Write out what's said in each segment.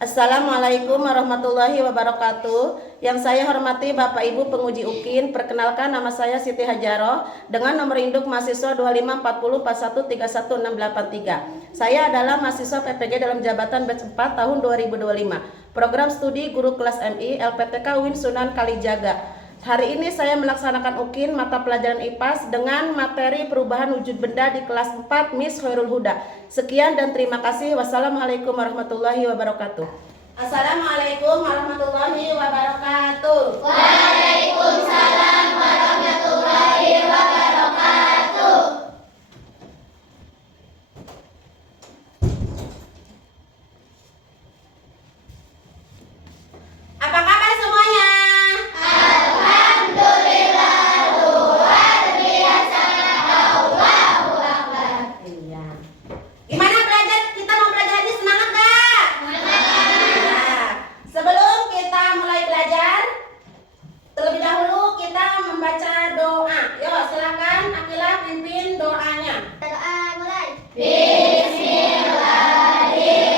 Assalamualaikum warahmatullahi wabarakatuh. Yang saya hormati Bapak Ibu penguji UKIN, perkenalkan nama saya Siti Hajaroh dengan nomor induk mahasiswa 2540413163. Saya adalah mahasiswa PPG dalam jabatan batch 4 tahun 2025. Program studi guru kelas MI LPTK UIN Sunan Kalijaga. Hari ini saya melaksanakan UKIN mata pelajaran IPAS dengan materi perubahan wujud benda di kelas 4 Miss Khairul Huda. Sekian dan terima kasih. Wassalamualaikum warahmatullahi wabarakatuh. Assalamualaikum warahmatullahi wabarakatuh. Waalaikumsalam warahmatullahi wabarakatuh. Apa kabar semuanya? Alhamdulillah, luar biasa. Allahu Akbar. Iya. Gimana belajar? Kita mau belajar lagi, semangat gak? Nah, sebelum kita mulai belajar, terlebih dahulu kita membaca doa. Yuk, silakan Akila pimpin doanya. Doa mulai. Bismillahirrahmanirrahim.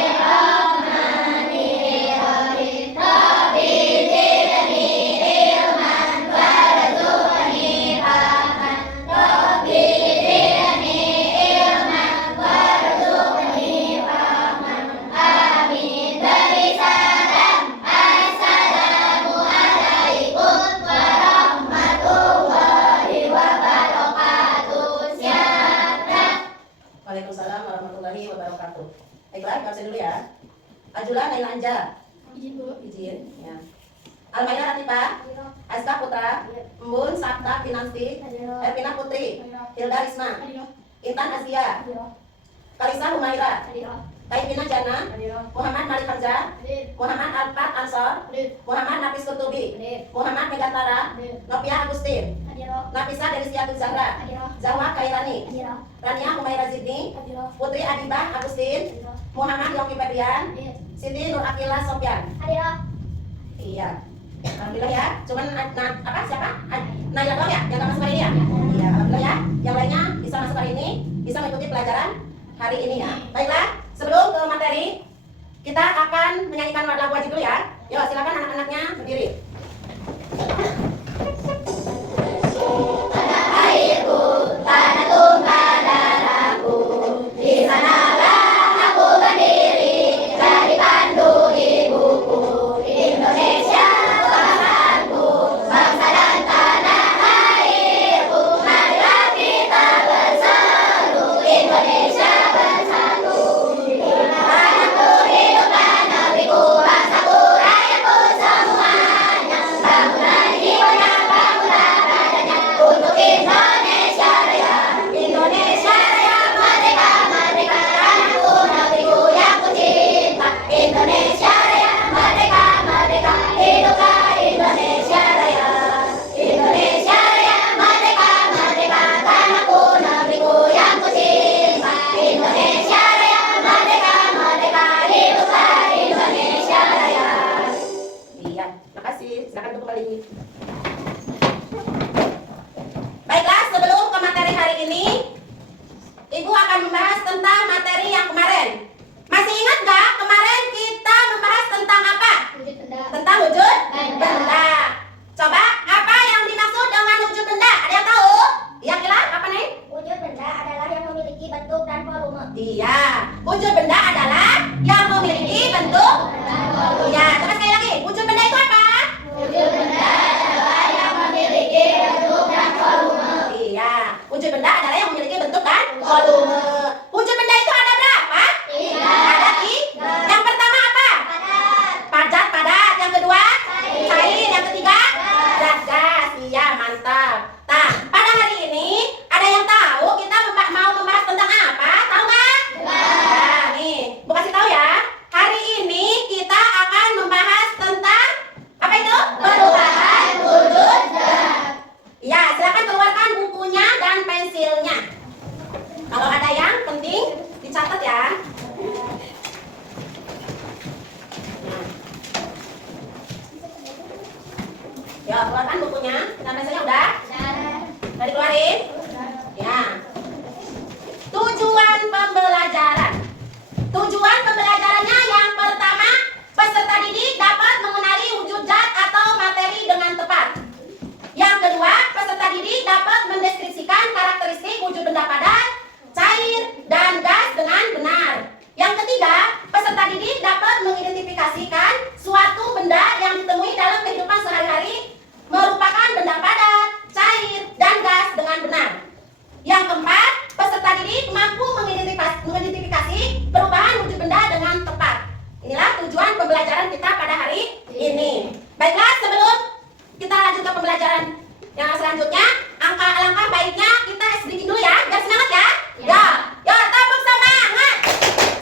Rabbi zidni ilman warzuqni fahman. Rabbi zidni ilman warzuqni fahman. Amin. Beri salam. Assalamualaikum warahmatullahi wabarakatuh. Siapa? Waalaikumsalam warahmatullahi wabarakatuh. Baiklah, absen dulu ya. Ajula Naila Anja. Izin dulu. Izin, ya. Almaida Latifah, Aska Putra, Embun Sabta Pinanti, Ervina Putri, Hilda Risma, Intan Askia, Kalisa Humaira, Kaipina Jana, Muhammad Malik Hamzah, Muhammad Alfat Ansor, Muhammad Nafis Kutubi, Muhammad Megatara, Novia Agustin, Nafisa Delisiatul Zahra, Zahwa Kairani, Rania Humaira Zidni, Putri Adibah Agustin, Muhammad Yogi Febrian, Siti Nur Akila Sofyan. Iya. Alhamdulillah ya. Cuman siapa? Naila doang ya yang nggak masuk hari ini ya? Iya, alhamdulillah ya. Yang lainnya bisa masuk hari ini, bisa mengikuti pelajaran hari ini ya. Baiklah, sebelum ke materi, kita akan menyanyikan lagu wajib dulu ya. Yuk, silakan anak-anaknya berdiri. Tanah airku, tanah tumpah darahku, di sanalah aku berdiri, dari pandu ibuku. Indonesia bangsaku, bangsa dan tanah airku, marilah kita bersatu, Indonesia bersatu. Tanahku, hiduplah negeriku, bangsaku, rakyatku semuanya, bangunlah jiwanya, bangunlah badannya, untuk Indonesia Raya. Indonesia Raya, merdeka, merdeka, tanahku, negeriku yang ku cinta. Indonesia Raya, merdeka, merdeka, hiduplah Indonesia Raya. Indonesia Raya, merdeka, merdeka, tanahku, negeriku yang ku cinta. Indonesia Raya, merdeka, merdeka, hiduplah Indonesia Raya. Iya, makasih. Silakan untuk kembali. Baiklah, sebelum ke materi hari ini, Ibu akan membahas tentang materi yang kemarin. Masih ingat nggak kemarin kita membahas tentang apa? Wujud benda. Tentang wujud Benda. benda. Coba, apa yang dimaksud dengan wujud benda? Ada yang tahu? Iya, Kila? Apa nih? Wujud benda adalah yang memiliki bentuk dan volume. Iya, wujud benda adalah yang memiliki bentuk. Iya, coba sekali lagi. Wujud benda itu apa? Wujud benda adalah yang memiliki bentuk dan volume. Iya, wujud benda adalah yang memiliki bentuk dan volume. Wujud benda itu ada berapa? Tiga. Ada tiga. Yang pertama apa? Padat. Padat, padat. Yang kedua? Cair. Cair. Yang ketiga? Gas. Gas, gas. Iya, mantap. Nah, pada hari ini ada yang tahu kita mau membahas tentang apa? Tahu nggak? Nah, nih, Bu kasih tahu ya. Hari ini kita akan membahas tentang apa itu? Perubahan wujud benda. Iya, silakan keluarkan bukunya dan pensilnya. Kalau ada yang mendeskripsikan karakteristik wujud benda padat, cair, dan gas dengan benar. Yang ketiga, peserta didik dapat mengidentifikasikan suatu benda yang ditemui dalam kehidupan sehari-hari merupakan benda padat, cair, dan gas dengan benar. Yang keempat, peserta didik mampu mengidentifikasi perubahan wujud benda dengan tepat. Inilah tujuan pembelajaran kita pada hari ini. Baiklah, sebelum kita lanjut ke pembelajaran yang selanjutnya, alangkah baiknya kita sedikit dulu ya, biar semangat ya. Ya, yo tepuk semangat.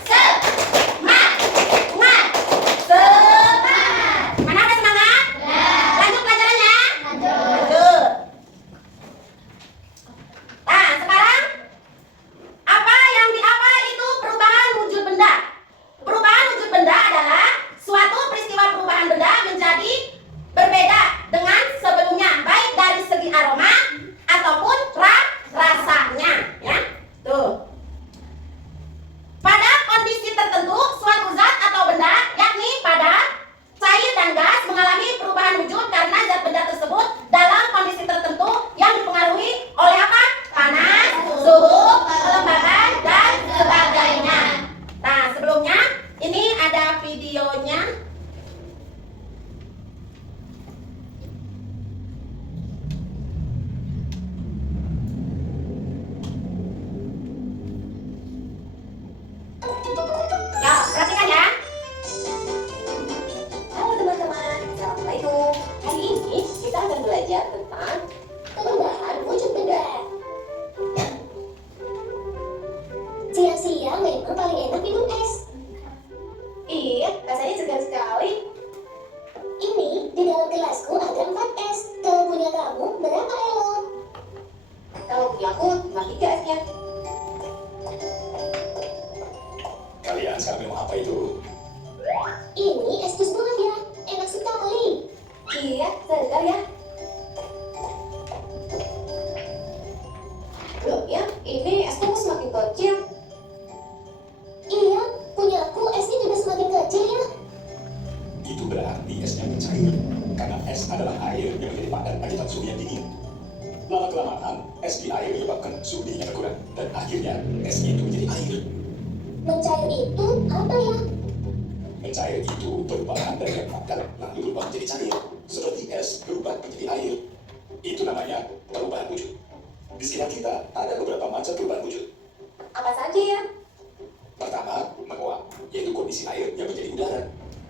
Semangat. Mana ada semangat? Lanjut pelajarannya. Lanjut. Nah, sekarang apa itu perubahan wujud benda? Perubahan wujud benda adalah suatu peristiwa perubahan benda menjadi berbeda dengan sebelumnya, baik dari segi aroma ataupun rasanya, ya. Tuh. Pada kondisi tertentu, suatu zat atau benda, yakni padat, cair, dan gas mengalami perubahan wujud karena zat benda tersebut dalam kondisi tertentu yang dipengaruhi oleh apa? Panas, suhu, kelembaban, dan sebagainya. Nah, sebelumnya ini ada videonya. Ya, perhatikan ya. Halo teman-teman, assalamualaikum. Hari ini kita akan belajar tentang perubahan wujud benda. Siang-siang memang paling enak minum es. Iya, rasanya segar sekali. Ini di dalam gelasku ada 4 es. Kalau punya kamu berapa, Elo? Kalau punya aku cuma 3 esnya. Kalian sekarang minum apa itu? Ini es jus buah ya. Enak sekali. Iya, segar ya. Loh ya, ini esnya kok semakin kecil. Iya, punya aku esnya juga semakin kecil ya. Itu berarti esnya mencair. Karena es adalah air yang menjadi padat akibat suhu yang dingin. Lama-kelamaan, es di air menyebabkan suhu dinginnya berkurang. Dan akhirnya, es itu menjadi air. Mencair itu apa ya? Mencair itu perubahan dari yang padat lalu berubah menjadi cair. Seperti es berubah menjadi air. Itu namanya perubahan wujud. Di sekitar kita ada beberapa macam perubahan wujud. Apa saja ya? Pertama, menguap, yaitu kondisi air yang menjadi udara.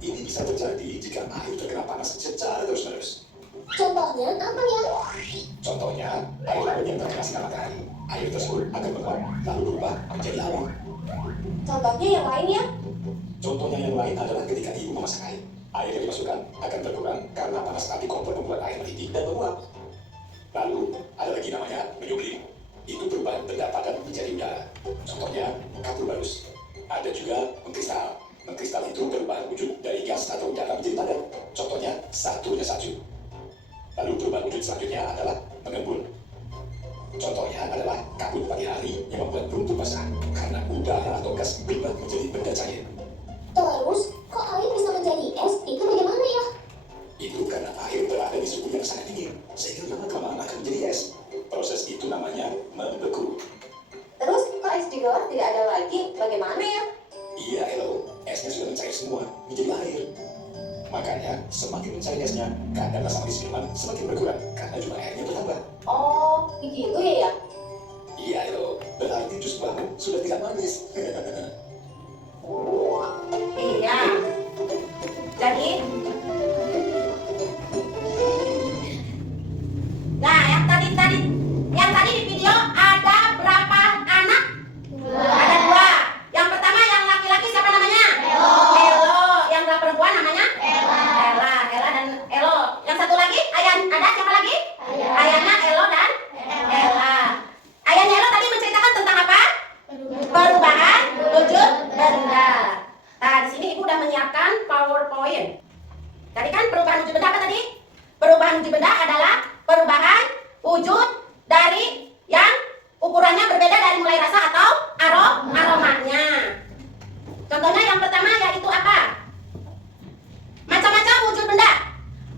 Ini bisa terjadi jika air terkena panas secara terus-menerus. Contohnya apa ya? Contohnya, air yang terkena sinar matahari. Air tersebut akan menguap, lalu berubah menjadi awan. Contohnya yang lain ya? Contohnya yang lain adalah ketika ibu memasak air. Air yang dimasukkan akan berkurang karena panas api kompor membuat air mendidih dan menguap. Lalu, ada lagi namanya menyublim. Itu perubahan benda padat menjadi udara. Contohnya, kapur barus. Ada juga mengkristal. Mengkristal itu perubahan wujud dari gas atau udara menjadi padat. Contohnya, satunya salju. Lalu perubahan wujud selanjutnya adalah mengembun. Contohnya adalah kabut pagi hari yang membuat rumput basah karena udara atau gas berubah menjadi benda cair. Terus, kok air bisa menjadi es? Itu bagaimana ya? Itu karena air berada di suhu yang sangat dingin, sehingga lama-kelamaan akan menjadi es. Proses itu namanya membeku. Terus kok es di gelas tidak ada lagi? Bagaimana ya? Iya, Elo, esnya sudah mencair semua, menjadi air. Makanya, semakin mencair esnya, kadar rasa manis minuman semakin berkurang, karena jumlah airnya bertambah. Oh, begitu ya? Iya, Elo, berarti jus buahmu sudah tidak manis. Iya. Jadi, nah yang tadi di video ada berapa anak? Ada 2. Yang pertama yang laki-laki siapa namanya? Elo. Yang perempuan namanya? Ella dan Elo. Yang satu lagi, ada siapa lagi? Ayahnya Elo dan Ella. Ayahnya Elo tadi menceritakan tentang apa? Perubahan wujud benda. Nah, di sini Ibu udah menyiapkan PowerPoint. Tadi kan perubahan wujud benda apa tadi? Perubahan wujud benda adalah perubahan wujud dari yang ukurannya berbeda dari mulai rasa atau aromanya. Contohnya yang pertama yaitu apa? Macam-macam wujud benda.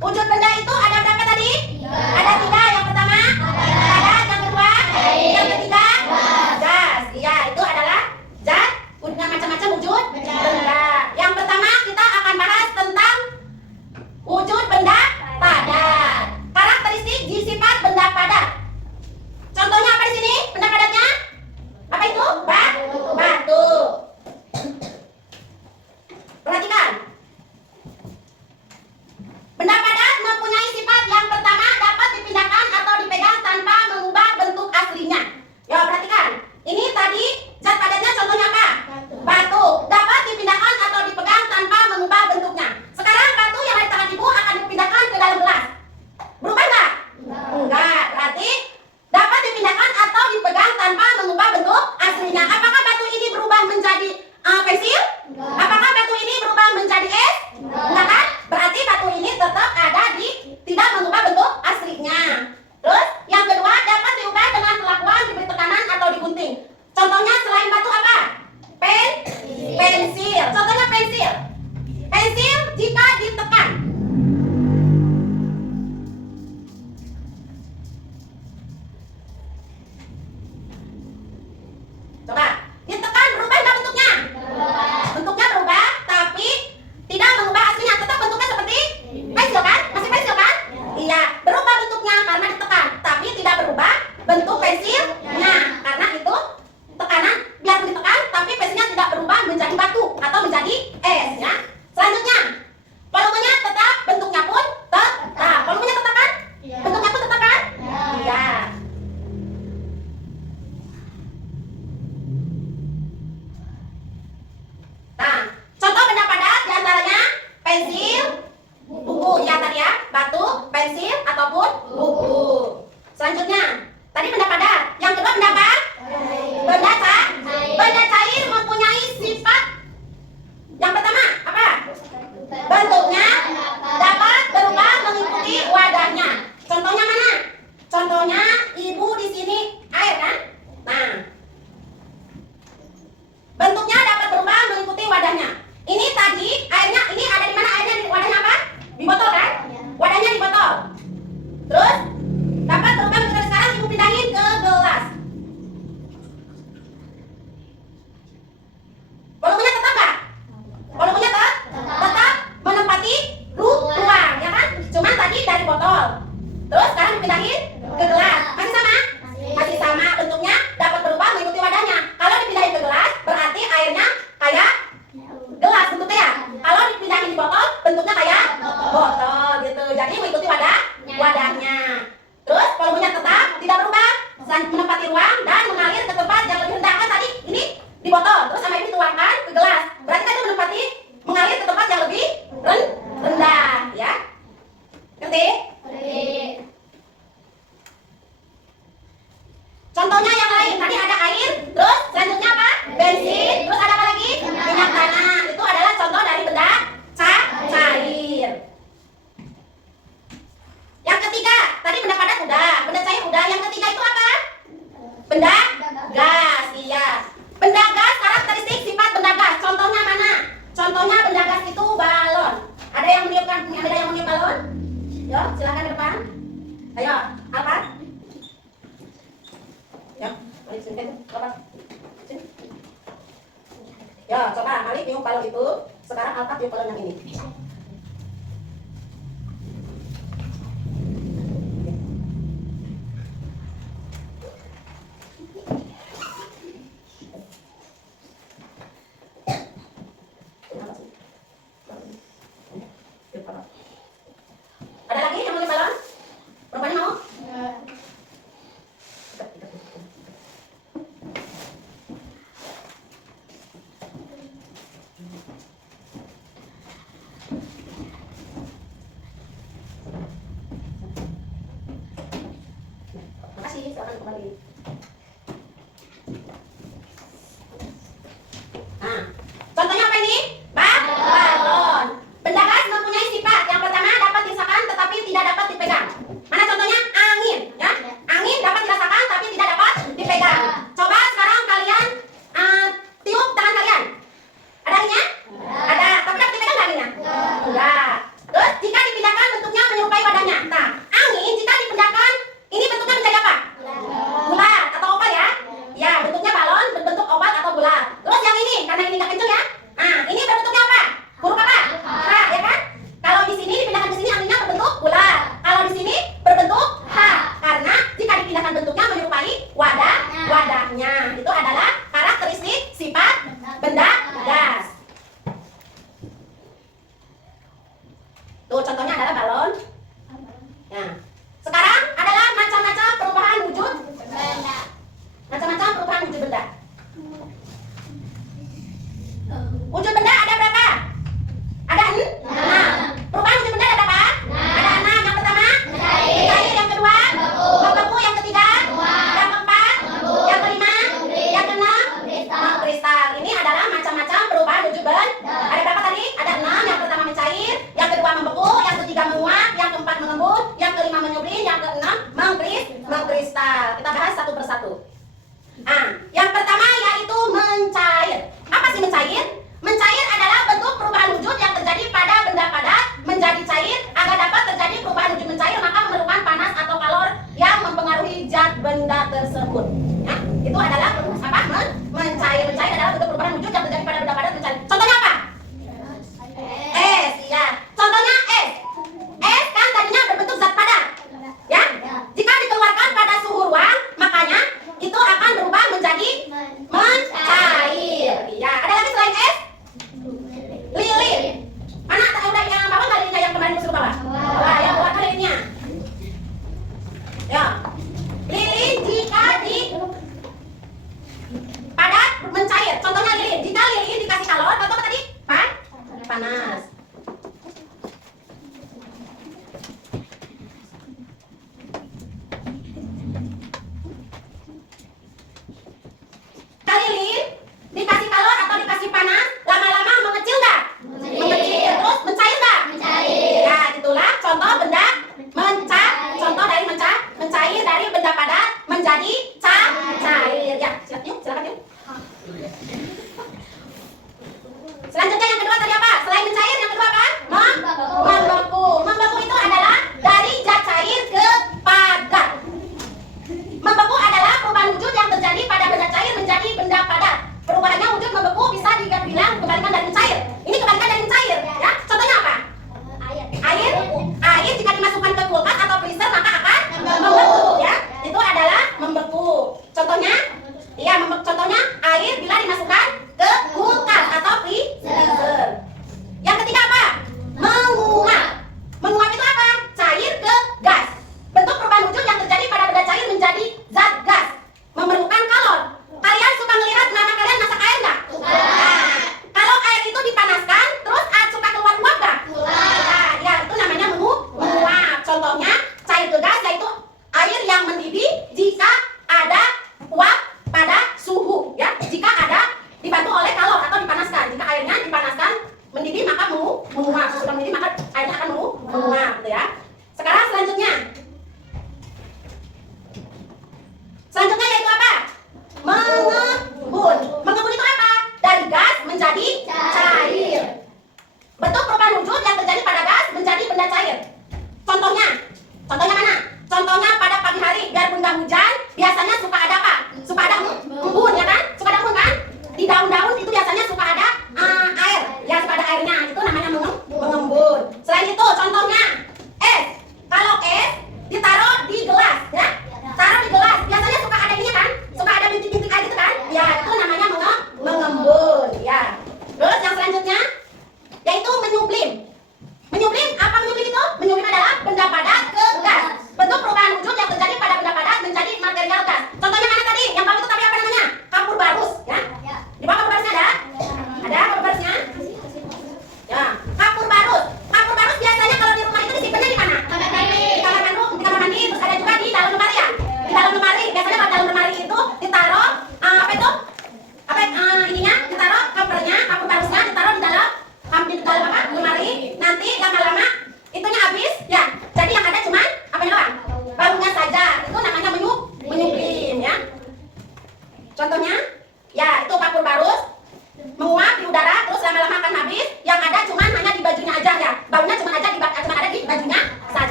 Wujud benda itu ada berapa tadi? Ada 3. Yang pertama padat, yang kedua menjadi pensil? Apakah batu ini berubah menjadi es? Enggak kan? Berarti batu ini tetap ada tidak mengubah bentuk aslinya. Terus yang kedua, dapat diubah dengan perlakuan diberi tekanan atau digunting. Contohnya selain batu apa? Pensil. Contohnya pensil. Pensil jika ditekan. Coba, ditekan berubah nggak bentuknya? Bentuknya berubah, tapi tidak mengubah aslinya. Tetap bentuknya seperti pensil kan? Masih pensil kan? Iya, berubah bentuknya karena ditekan, tapi tidak berubah bentuk pensilnya. Karena itu tekanan, biarpun ditekan, tapi pensilnya tidak berubah menjadi batu atau menjadi es ya. Selanjutnya, volumenya tetap, bentuknya pun tetap. Volumenya tetap kan? Bentuknya pun tetap kan? Iya. Nah, contoh benda padat diantaranya pensil, buku ya tadi ya, batu, pensil ataupun buku. Selanjutnya, tadi benda padat. Yang kedua benda apa? Benda cair mempunyai sifat. Yang pertama apa? Bentuknya dapat berubah mengikuti wadahnya. Contohnya mana? Contohnya ibu di sini air kan? Nah, bentuknya dapat berubah mengikuti wadahnya. Ini tadi airnya, ini ada di mana airnya? Di wadahnya apa? Di botol kan? Wadahnya di botol. Terus dapat berubah menjadi, sekarang ibu pindahin ke gelas. Volumenya tetap nggak? Volumenya tetap menempati ruang, ya kan? Cuman tadi dari botol. Terus sekarang dipindahin ke gelas. Masih sama? Masih sama. Bentuknya dapat berubah mengikuti wadahnya. Kalau dipindahin ke gelas, berarti airnya kayak gelas bentuknya ya. Kalau dipindahin di botol, bentuknya kayak botol gitu. Jadi mengikuti wadahnya. Terus volumenya tetap tidak berubah, menempati ruang dan mengalir ke tempat yang lebih rendah. Kan tadi ini di botol, terus sama ini dituangkan ke gelas. Berarti kan itu mengalir ke tempat yang lebih rendah, ya. Ngerti? Contohnya yang lain, tadi ada air, terus selanjutnya apa? Bensin, terus ada apa lagi? Minyak tanah. Itu adalah contoh dari benda cair. Yang ketiga, tadi benda padat udah, benda cair udah. Yang ketiga itu apa? Benda gas, iya. Benda gas, karakteristik sifat benda gas. Contohnya mana? Contohnya benda gas itu balon. Ada yang meniup balon? Yo, silakan ke depan. Ayo, apa? Ya, mari sini coba. Sini. Ya, coba Ali tiup balon itu. Sekarang Alfa tiup balon yang ini. Ada lagi yang mau tiup balon? Perempuan mau? Makasih, silakan kembali. Nah, contohnya apa ini? Balon. Benda gas mempunyai sifat. Yang pertama dapat dirasakan tetapi tidak dapat dipegang. Mana contohnya? Angin, ya. Angin dapat dirasakan tapi tidak dapat dipegang. Coba sekarang kalian tiup tangan kalian. Ada anginnya? Ada. Tapi dapat dipegang nggak anginnya? Enggak. Terus jika dipindahkan bentuknya menyerupai wadahnya. Nah, angin jika dipindahkan ini bentuknya menjadi apa? Bulat atau oval ya? Ya, bentuknya balon berbentuk oval atau bulat. Terus yang ini, karena ini nggak kenceng ya. Nah, ini berbentuknya apa? Huruf apa? H, ya kan? Kalau di sini dipindahkan ke sini anginnya berbentuk bulat. Kalau di sini berbentuk H, karena jika dipindahkan bentuknya menyerupai wadahnya. Itu adalah karakteristik sifat benda gas. Tuh contohnya adalah balon. Ya. Sekarang adalah macam-macam perubahan wujud benda. Macam-macam perubahan wujud benda.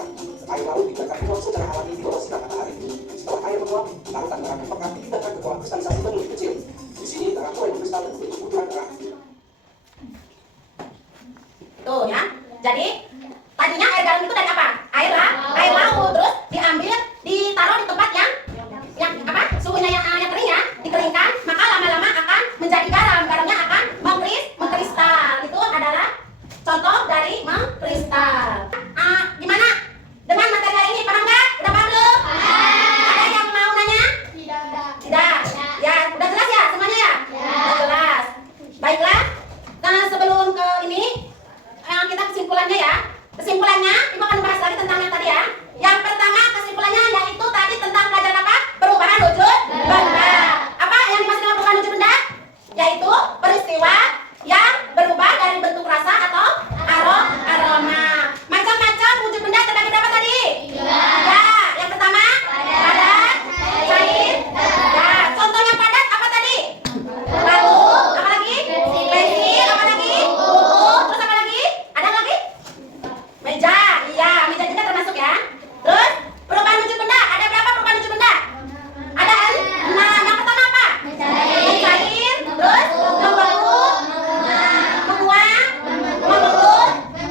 dikatakan air laut dibiarkan menguap secara alami di bawah sinar matahari. Setelah air menguap, larutan terang pekat dipindahkan ke kolam kristalisasi yang lebih kecil. Di sini terang mulai berkristal dan membentuk butiran terang. Tuh ya. Jadi tadinya air garam itu dari apa? Air laut. Terus diambil, ditaruh di tempat yang apa? Suhunya yang kering ya, dikeringkan, maka lama-lama akan menjadi garam. Garamnya akan mengkristal. Itu adalah contoh dari mengkristal. Gimana dengan materi hari ini? Paham nggak? Udah paham belum? Ada yang mau nanya? Tidak. Ya, udah jelas ya semuanya ya? Udah jelas. Baiklah. Nah, sebelum ke ini, kita kesimpulannya ya. Kesimpulannya, Ibu akan bahas lagi tentang yang tadi ya. Yang pertama kesimpulannya yaitu tadi tentang pelajaran apa? Perubahan wujud benda. Apa yang dimaksud dengan perubahan wujud benda? Yaitu peristiwa yang berubah dari bentuk, rasa atau aroma. Macam-macam wujud benda terbagi berapa tadi? Ya, yang pertama padat, cair. Ya, contohnya padat apa tadi? Lalu, apa lagi? Pensil, apa lagi? Buku, terus apa lagi? Ada lagi? Meja, iya, meja juga termasuk ya. Terus perubahan wujud benda, ada berapa perubahan wujud benda? Ada 6. Yang pertama apa? Mencair, terus membeku, menguap, membelut,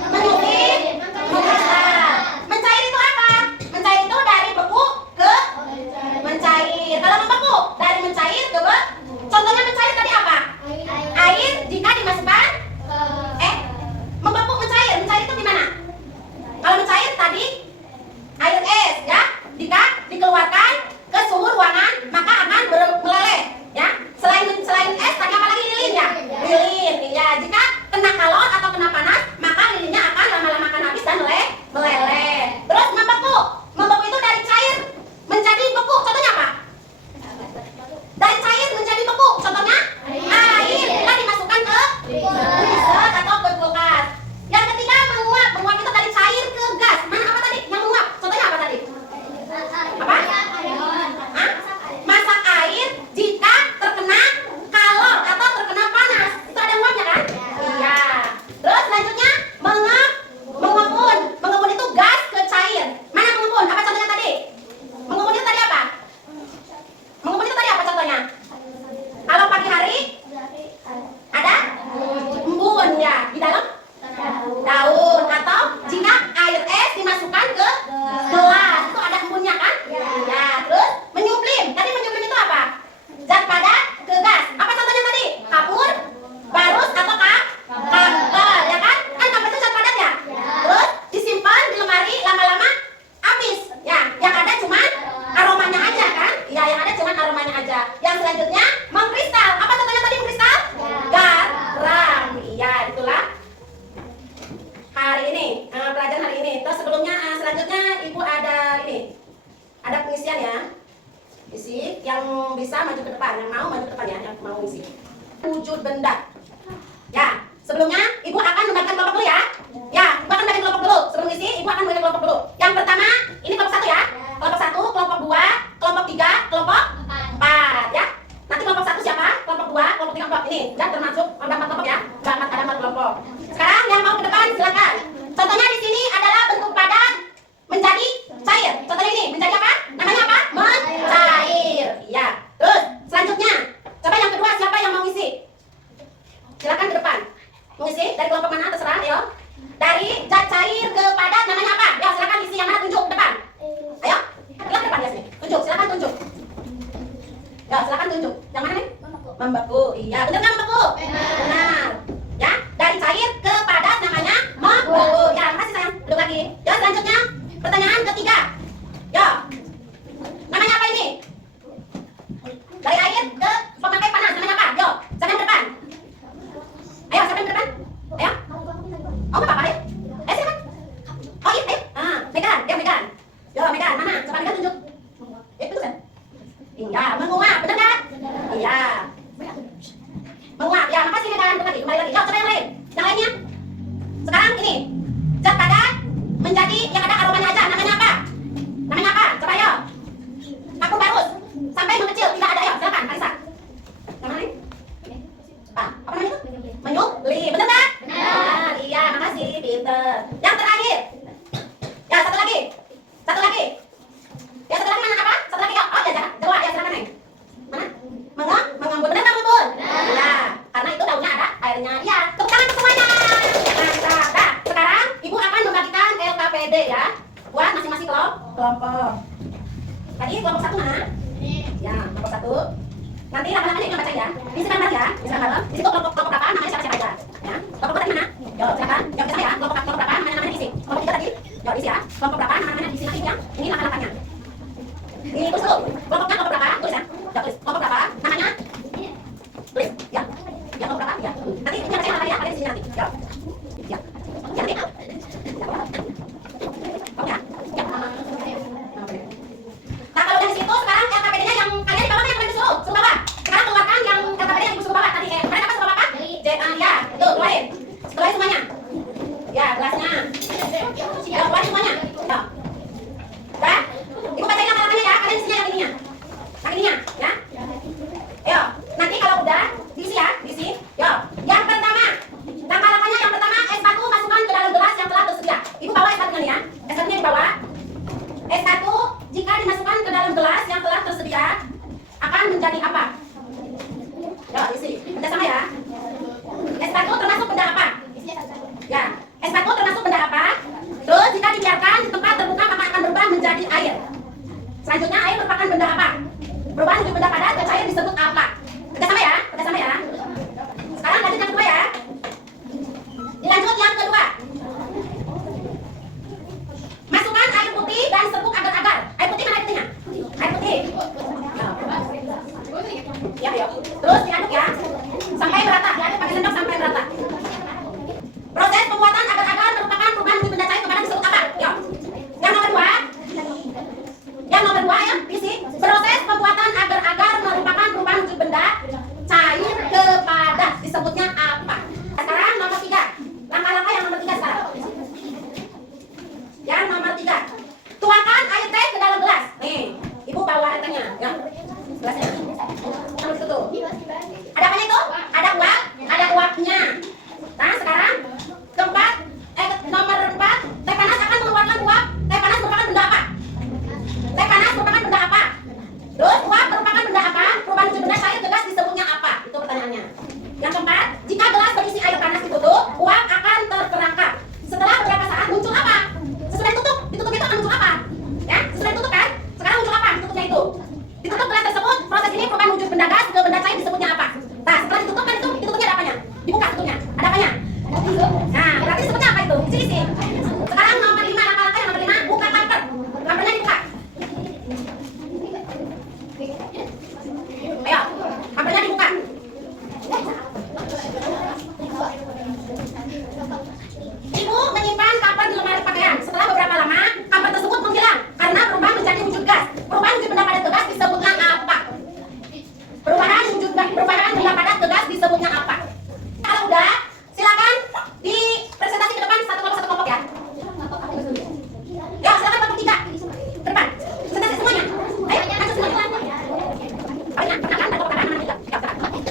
menyulip, mengkristal. Mencair itu apa? Mencair itu dari beku ke mencair. Kalau membeku dari mencair ke contohnya mencair tadi apa? Air jika dimasukkan membeku mencair. Mencair itu gimana? Kalau mencair tadi air es ya, jika dikeluarkan ke suhu ruangan maka akan meleleh ya. Selain es tadi apa lagi? Lilin ya. Lilin ya, jika kena kalor atau kena panas maka lilinnya akan lama-lama akan habis dan meleleh. Terus membeku itu dari cair menjadi beku. Contohnya apa? Dari cair menjadi beku. Contohnya air bila dimasukkan ke freezer atau ke kulkas. Yang ketiga menguap. Menguap itu dari cair ke gas. Mana apa tadi? Yang menguap. Contohnya apa tadi? Apa? Hah? Masak air jika terkena kalor atau terkena panas. Itu ada menguapnya kan? Iya. Terus selanjutnya mengembun. Mengembun itu gas ke cair. Mana mengembun? Apa contohnya tadi? Mengembun itu tadi apa? Mengembun itu tadi apa contohnya? Kalau pagi hari ada embun ya di dalam daun, atau jika air es dimasukkan ke gelas itu ada embunnya kan? Ya. Terus menyublim. Tadi menyublim itu apa? Zat padat ke gas. Apa contohnya tadi? Kapur, barus atau kampel ya kan? Kan kampel itu zat padat ya. Terus disimpan di lemari, lama-lama habis ya. Yang ada cuma aromanya aja kan? Ya, yang ada cuma aromanya aja. Yang selanjutnya mengkristal. Apa contohnya tadi mengkristal? Garam. Iya, itulah hari ini, pelajaran hari ini. Terus sebelumnya, selanjutnya Ibu ada ini, ada pengisian ya. Isi yang bisa maju ke depan, yang mau maju ke depan ya, yang mau isi wujud benda. Ya, sebelumnya Ibu akan membagikan kelompok dulu ya. Ya, Ibu akan membagi kelompok dulu. Sebelum isi, Ibu akan membagi kelompok dulu. Yang pertama, ini kelompok 1 ya. Kelompok 1, kelompok 2, kelompok 3, kelompok 4 ya. Nanti kelompok 1 siapa? Kelompok 2, kelompok 3, kelompok ini. Dan termasuk ada 4 kelompok ya. Ada 4 kelompok. Sekarang yang mau ke depan silakan. Contohnya di sini adalah bentuk padat menjadi cair. Contohnya ini menjadi apa? Namanya apa? Mencair. Iya. Terus selanjutnya, coba yang kedua siapa yang mau ngisi? Silakan ke depan. Mengisi dari kelompok mana terserah, ayo. Dari zat cair ke padat namanya apa? Ya, silakan isi yang mana, tunjuk ke depan. Ayo. Lihat ke depan ya sini. Tunjuk, silakan tunjuk. Ya, silakan tunjuk. Yang mana nih? Membeku. Iya, benar kan membeku? Benar. Ya, dari cair ke padat namanya membeku. Ya, makasih sayang. Duduk lagi. Ya, selanjutnya pertanyaan ketiga. Ya. Namanya apa ini? Dari air ke pemakai panas namanya apa? Yo, siapa yang depan? Ayo, siapa yang depan? Ayo. Oh, apa-apa ya? Silakan. Oh, iya, ayo. Megan, ya Megan. Yo, Megan, mana? Coba Megan tunjuk. Itu kan? Iya, menguap, benar kan? Iya. buat masing-masing kelompok. Tadi kelompok 1 mana? Ya, kelompok 1. Nanti lama-lamanya yang baca ya. Diisikan bareng ya, diisikan bareng. Di situ kelompok berapa namanya siapa aja. Ya. Kelompok tadi mana? Yo, silakan. Jawab ke saya ya. Kelompok berapa namanya diisi? Kelompok 3 tadi. Yo, diisi ya. Kelompok berapa namanya diisi nanti yang ini lama-lamanya. Ini tulis dulu. Kelompoknya kelompok berapa? Tulis ya. Ya, tulis. Kelompok berapa? Namanya? Tulis. Ya. Ya, kelompok berapa? Ya. Nanti ini yang saya namanya kalian di sini nanti. Ya. Ya. Ya, nanti. Ya. Ya. Ya. Nah, kalau dari situ sekarang LKPD-nya yang kalian di bawah yang kalian suruh bawah. Sekarang keluarkan yang LKPD yang suruh bawah tadi. Kalian apa suruh bawah? Ya, itu keluarin. Keluarin semuanya. Ya, kelasnya. Ya, keluarin semuanya. Ya. Udah? Ibu bacain langkah-langkahnya ya. Kalian di sini yang ininya. Yang ininya, ya. Ayo, nanti kalau udah diisi ya, diisi. Yo, yang pertama. Langkah-langkahnya yang pertama S1 masukkan ke dalam gelas yang telah tersedia. Ibu bawa S1-nya nih ya. S1-nya dibawa. S1 jika dimasukkan ke dalam gelas yang telah tersedia akan menjadi apa? Ya, isi. Udah sama ya? S1 termasuk benda apa? Ya, S1 termasuk benda apa? Terus jika dibiarkan di tempat terbuka maka akan berubah menjadi air. Selanjutnya air merupakan benda apa? Berubah menjadi benda padat ke cair disebut apa? Udah sama ya? Udah sama ya? Sekarang lanjut yang kedua ya. Dilanjut yang kedua. Masukkan air putih dan serbuk agar-agar. Air putih mana air putihnya? Air putih. Ya, ya. Terus diaduk ya. Sampai merata. Diaduk pakai sendok sampai merata. Proses pembuatan agar-agar merupakan perubahan wujud benda cair kepada disebut apa? Ya. Yang nomor 2. Yang nomor 2 ya, isi. Proses pembuatan agar-agar merupakan perubahan wujud benda cair kepada disebutnya apa? Sekarang nomor 3. Langkah-langkah yang nomor 3 sekarang. Yang nomor 3. Tuangkan air teh ke dalam gelas. Nih, ibu bawa air tehnya, ya. Gelasnya. Sampai situ tuh. Ada apanya itu? Ada uap, ada uapnya. Nah, sekarang keempat, nomor 4, teh panas akan mengeluarkan uap. Teh panas merupakan benda apa? Teh panas merupakan benda apa? Terus uap merupakan benda apa? Perubahan wujud benda cair ke gas disebutnya apa? Itu pertanyaannya. Yang keempat, jika gelas berisi air panas ditutup, uap akan terperangkap. Setelah beberapa saat muncul apa? Sesudah ditutup, ditutupnya itu akan muncul apa? Ya, sesudah ditutup kan? Sekarang muncul apa? Ditutupnya itu. Ditutup gelas tersebut, proses ini perubahan wujud benda gas ke benda cair disebutnya apa? Nah, setelah ditutup kan itu ditutupnya ada apanya? Dibuka tutupnya. Ada apanya? Nah, berarti disebutnya apa itu? Isi. Sekarang nomor 5, langkah-langkah yang nomor 5, buka cover. Covernya dibuka. Ayo, covernya dibuka. Ibu menyimpan cover di lemari pakaian. Setelah beberapa lama, cover tersebut menghilang karena berubah menjadi wujud gas. Perubahan wujud benda padat ke gas disebutnya apa? Perubahan benda padat ke gas disebutnya apa? Kalau udah, silakan di presentasi ke depan satu kelompok ya. Ya, silakan kelompok 3 ke depan. Presentasi semuanya. Ayo, lanjut semuanya. Banyak, perkenalkan dan kelompok mana juga. Ya,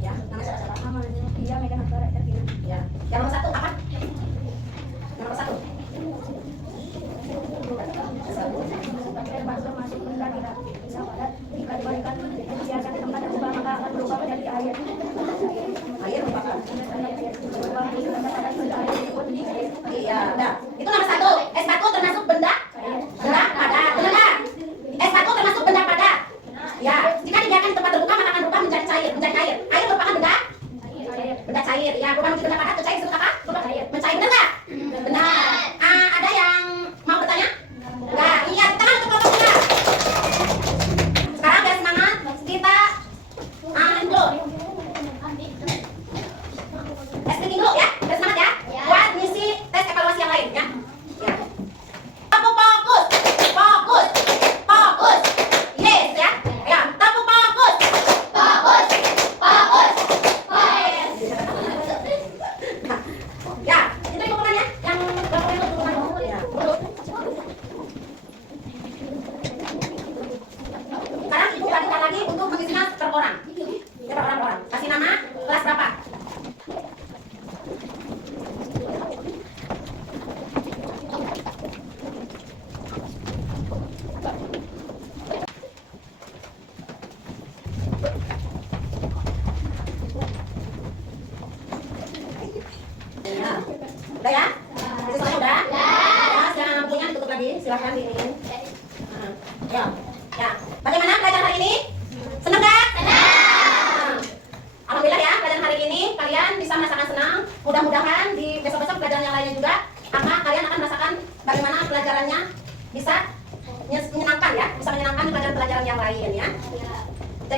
ya, nama siapa? Ya, yang nomor 1 apa? Yang nomor 1. Air merupakan. Iya, udah. Itu nomor 1. S1 termasuk benda padat. Benar nggak? S1 termasuk benda padat. Ya, jika dibiarkan di tempat terbuka maka akan berubah menjadi cair. Air merupakan benda cair. Ya, berubah menjadi benda padat ke cair disebut apa? Mencair. Benar nggak? Benar. Ada yang mau bertanya? Enggak. Iya, tangan untuk kelompok 3. Sekarang biar semangat, kita dulu. Tes dulu ya, biar semangat ya. Buat ngisi tes evaluasi yang lain ya. Ya.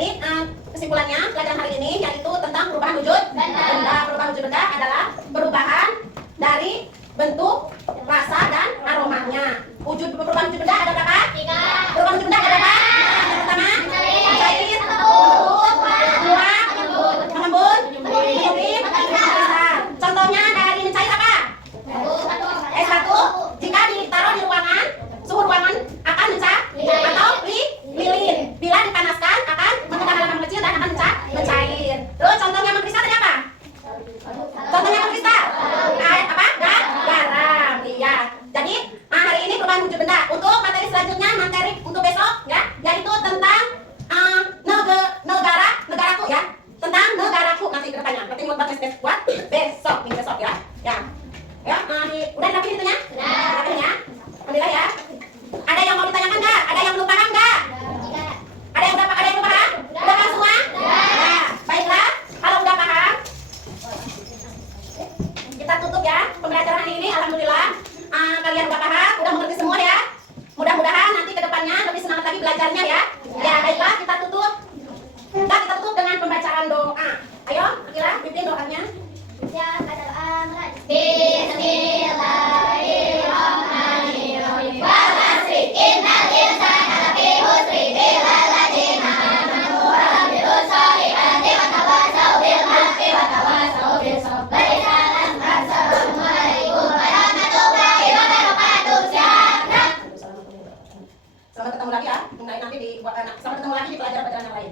Jadi kesimpulannya pelajaran hari ini yaitu tentang perubahan wujud benda. Perubahan wujud benda adalah perubahan dari bentuk, rasa dan aromanya. Perubahan wujud benda ada berapa? 3. Perubahan wujud benda ada berapa? Yang pertama, mencair, membentuk, menguap, mengembun, mengubah, membesar. Contohnya dari mencair apa? Es batu. Jika ditaruh di ruangan, suhu ruangan akan mencair atau lilin. Bila dipanaskan akan mengejar dalam mengecil dan akan mencair. Terus contohnya mengkristal tadi apa? Contohnya mengkristal. Apa? Garam. Iya. Jadi hari ini perubahan wujud benda. Untuk materi selanjutnya, materi untuk besok ya, yaitu tentang negaraku ya. Tentang negaraku nanti ke depannya. Berarti buat besok, minggu besok ya. Ya. Ya, udah dapet itunya? Sudah. Dapet ya? Alhamdulillah ya. Ada yang mau ditanyakan nggak? Ada yang belum paham nggak? Ada yang belum paham? Udah paham semua? Ya. Baiklah, kalau udah paham, kita tutup ya pembelajaran hari ini. Alhamdulillah, kalian udah paham, udah mengerti semua ya. Mudah-mudahan nanti ke depannya lebih semangat lagi belajarnya ya. Ya, baiklah, kita tutup. Kita tutup dengan pembacaan doa. Ayo, Akila, pimpin doanya. Selamat ketemu lagi ya. Selamat ketemu lagi di pelajaran-pelajaran yang lain.